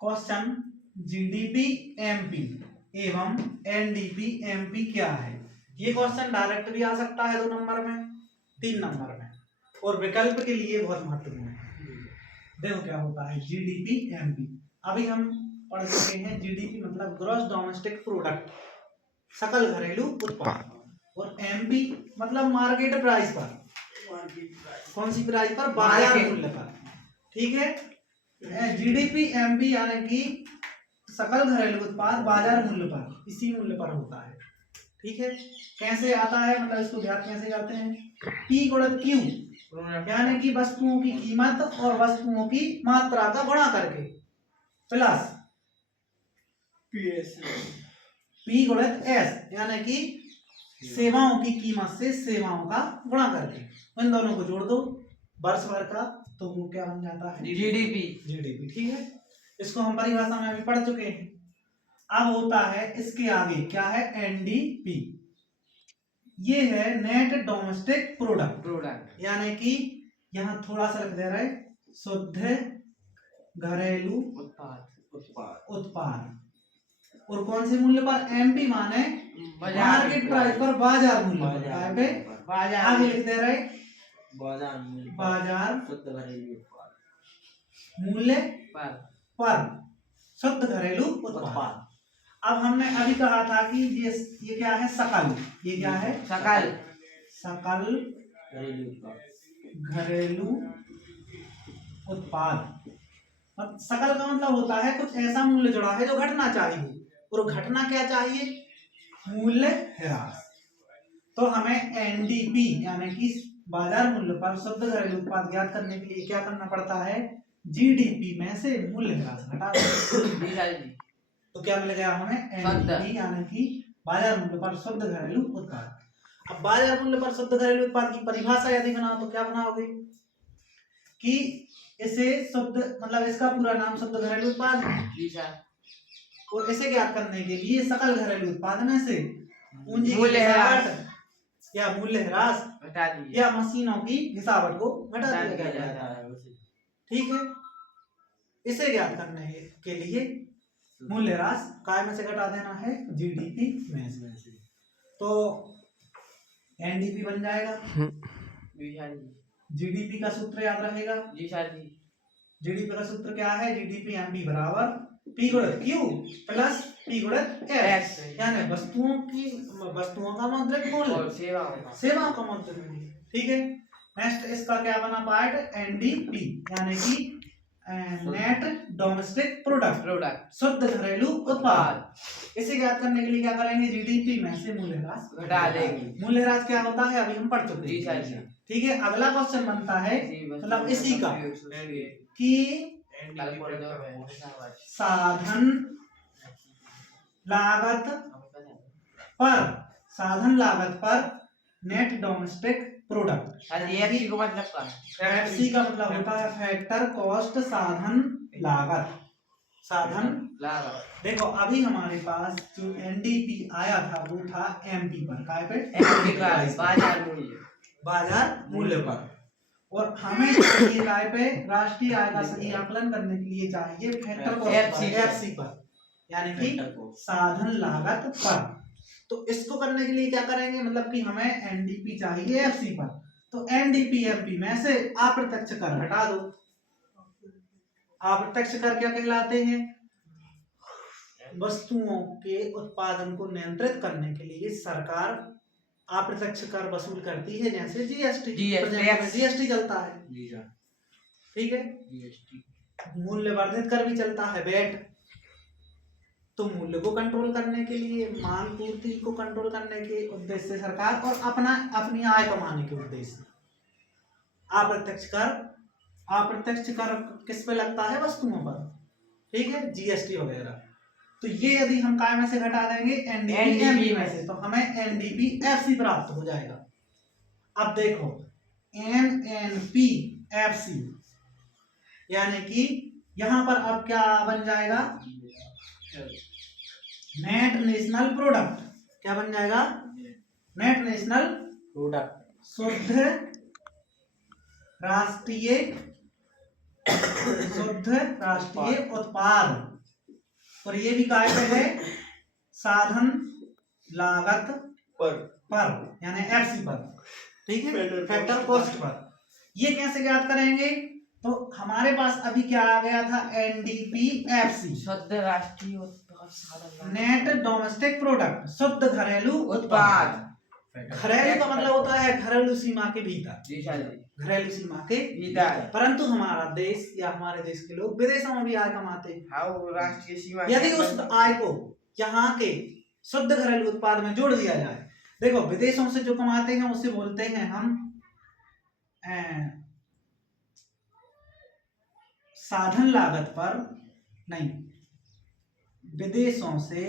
Question GDP MP एवं NDP MP क्या है। ये क्वेश्चन डायरेक्ट भी आ सकता है 2 नंबर में, 3 नंबर में, और विकल्प के लिए बहुत महत्वपूर्ण है। देखो क्या होता है जीडीपी एमपी। अभी हम पढ़ चुके हैं जीडीपी मतलब ग्रॉस डोमेस्टिक प्रोडक्ट, सकल घरेलू उत्पाद, और एमपी मतलब मार्केट प्राइस पर। कौन सी प्राइस पर? बाजार मूल्य पर। ठीक है, जीडीपी एमपी यानी कि सकल घरेलू उत्पाद बाजार मूल्य पर, इसी मूल्य पर होता है। ठीक है, कैसे आता है मतलब इसको ज्ञात कैसे करते हैं? P गुणित Q यानी कि वस्तुओं की कीमत और वस्तुओं की मात्रा का गुणा करके, प्लस P गुणित S यानी कि सेवाओं की कीमत से सेवाओं का गुणा करके, इन दोनों को जोड़ दो वर्ष भर का, तो वो क्या बन जाता है? जीडीपी। ठीक है, इसको हम परिभाषा में अभी पढ़ चुके हैं। अब होता है इसके आगे क्या है? एनडीपी। ये है नेट डोमेस्टिक प्रोडक्ट, यानी कि यहाँ थोड़ा सा लिख दे रहा है शुद्ध घरेलू उत्पाद। और कौन से मूल्य पर? एमपी माने मार्केट प्राइस पर, बाजार मूल्य पर। आगे लिख दे रहे बाजार मूल्य पर शुद्ध घरेलू उत्पाद। अब हमने अभी कहा था कि ये क्या है? सकल। ये क्या है? सकल घरेलू उत्पाद। सकल का मतलब होता है कुछ ऐसा मूल्य जुड़ा है जो घटना चाहिए, और घटना क्या चाहिए? मूल्य ह्रास। तो हमें एनडीपी यानी कि बाजार मूल्य पर शुद्ध घरेलू उत्पाद ज्ञात करने के लिए क्या करना पड़ता है? जीडीपी में से मूल्य ह्रास घटा दो। तो क्या मिल गया हमें? एनडीपी यानी कि बाजार मूल्य पर शुद्ध घरेलू उत्पाद। अब बाजार मूल्य पर शुद्ध घरेलू उत्पाद की परिभाषा यदि बनाओ तो क्या बनाओगे कि इसे शुद्ध मतलब इसका पूरा नाम शुद्ध घरेलू उत्पाद है, और इसे ज्ञात करने के लिए सकल घरेलू उत्पाद में से पूंजी की गिरावट या मूल्य ह्रास या मशीनों की घिसावट को घटा दिया जाता है। ठीक है, इसे ज्ञात करने के लिए मूल्य ह्रास काय में से घटा देना है? जीडीपी में से। तो एनडीपी बन जाएगा। जीडीपी का सूत्र याद रहेगा? जीडीपी का सूत्र क्या है? जीडीपी एमपी बराबर पी गुणित क्यू प्लस पी गुणित एस, यानी वस्तुओं का मौद्रिक मूल्य, सेवाओं का मौद्रिक मूल्य। ठीक है, नेक्स्ट इसका क्या बना पार्ट? एनडीपी यानी कि नेट डोमेस्टिक प्रोडक्ट, शुद्ध घरेलू उत्पाद। इसे ज्ञात करने के लिए क्या करेंगे? जीडीपी में से मूल्य ह्रास घटा देंगे। मूल्य ह्रास क्या होता है अभी हम पढ़ चुके हैं। ठीक है, अगला क्वेश्चन बनता है मतलब इसी का कि साधन लागत पर नेट डोमेस्टिक प्रोडक्ट। एफसी का मतलब होता है फैक्टर कॉस्ट, साधन लागत। देखो अभी हमारे पास जो एनडीपी आया था वो था एमपी पर, काय पे? बाजार मूल्य पर। और हमें चाहिए काय पे? राष्ट्रीय आय का सही आकलन करने के लिए चाहिए फैक्टर कॉस्ट एफसी पर, यानी कि साधन लागत पर। तो इसको करने के लिए क्या करेंगे मतलब कि हमें एनडीपी चाहिए एफसी पर, तो एनडीपी एमपी में से अप्रत्यक्ष कर हटा दो। अप्रत्यक्ष कर क्या कहलाते हैं? वस्तुओं के उत्पादन को नियंत्रित करने के लिए सरकार अप्रत्यक्ष कर वसूल करती है, जैसे जीएसटी चलता है। ठीक है, मूल्य वर्धित कर भी चलता है, वैट। तो मूल्य को कंट्रोल करने के लिए, मांग पूर्ति को कंट्रोल करने के उद्देश्य से सरकार, और अपनी आय कमाने के उद्देश्य से अप्रत्यक्ष कर किस पे लगता है? वस्तुओं पर। ठीक है, जीएसटी वगैरह। तो ये यदि हम काय में से घटा देंगे? एनडीपी में से, तो हमें एनडीपी एफसी प्राप्त हो जाएगा। अब देखो एनएनपी एफसी यानी कि यहां पर अब क्या बन जाएगा? Net national product. क्या बन जाएगा? नेट नेशनल प्रोडक्ट, शुद्ध राष्ट्रीय शुद्ध राष्ट्रीय उत्पाद, और ये भी काय पे है, साधन लागत पर यानी एफसी पर, ठीक है, फैक्टर कॉस्ट पर। ये कैसे ज्ञात करेंगे, तो हमारे पास अभी क्या आ गया था, एनडीपीएफसी, शुद्ध राष्ट्रीय उत्पाद, नेट डोमेस्टिक प्रोडक्ट, शुद्ध घरेलू उत्पाद। घरेलू का मतलब होता है घरेलू सीमा के भीतर, घरेलू सीमा के भीतर। परंतु हमारा देश या हमारे देश के लोग विदेशों में भी आय कमाते हैं। राष्ट्रीय सीमा, यदि उस आय को यहाँ के शुद्ध घरेलू उत्पाद में जोड़ दिया जाए, देखो विदेशों से जो कमाते हैं उसे बोलते हैं हम साधन लागत पर नहीं, विदेशों से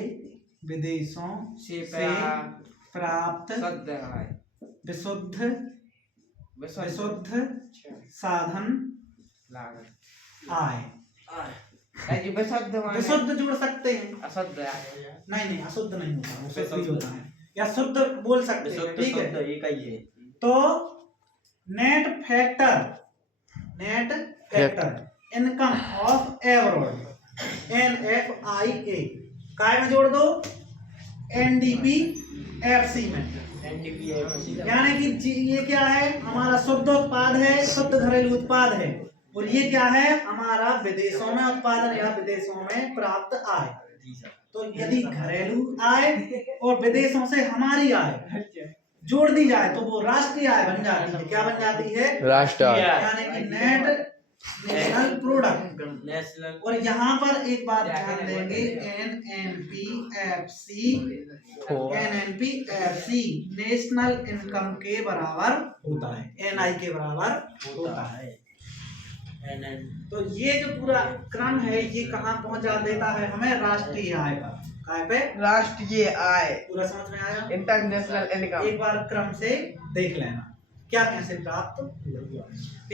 प्राप्त विशुद्ध साधन आय। विशुद्ध जोड़ सकते हैं, अशुद्ध नहीं अशुद्ध नहीं होता, वो शुद्ध ही होता है, या शुद्ध बोल सकते हैं, ठीक है। तो net factor income of abroad, NFIA काय में जोड़ दो, NDPFC में, यानी कि ये क्या है, हमारा शुद्ध उत्पाद है, शुद्ध घरेलू उत्पाद है, और ये क्या है, हमारा विदेशों में उत्पादन या विदेशों में प्राप्त आय। तो यदि घरेलू आय और विदेशों से हमारी आय जोड़ दी जाए तो वो राष्ट्रीय आय बन जाती है। क्या बन जाती है, राष्ट्रीय आय, यानी कि नेट नेशनल प्रोडक्ट। और यहाँ पर एक बात ध्यान देंगे, NNPFC नेशनल इनकम के बराबर होता है, NI के बराबर होता है। तो ये जो पूरा क्रम है ये कहाँ पहुंचा देता है हमें, राष्ट्रीय आय पर। काय पे, राष्ट्रीय आय। पूरा समझ में आया, इंटरनेशनल इनकम। एक बार क्रम से देख लेना क्या कैसे प्राप्त हुआ।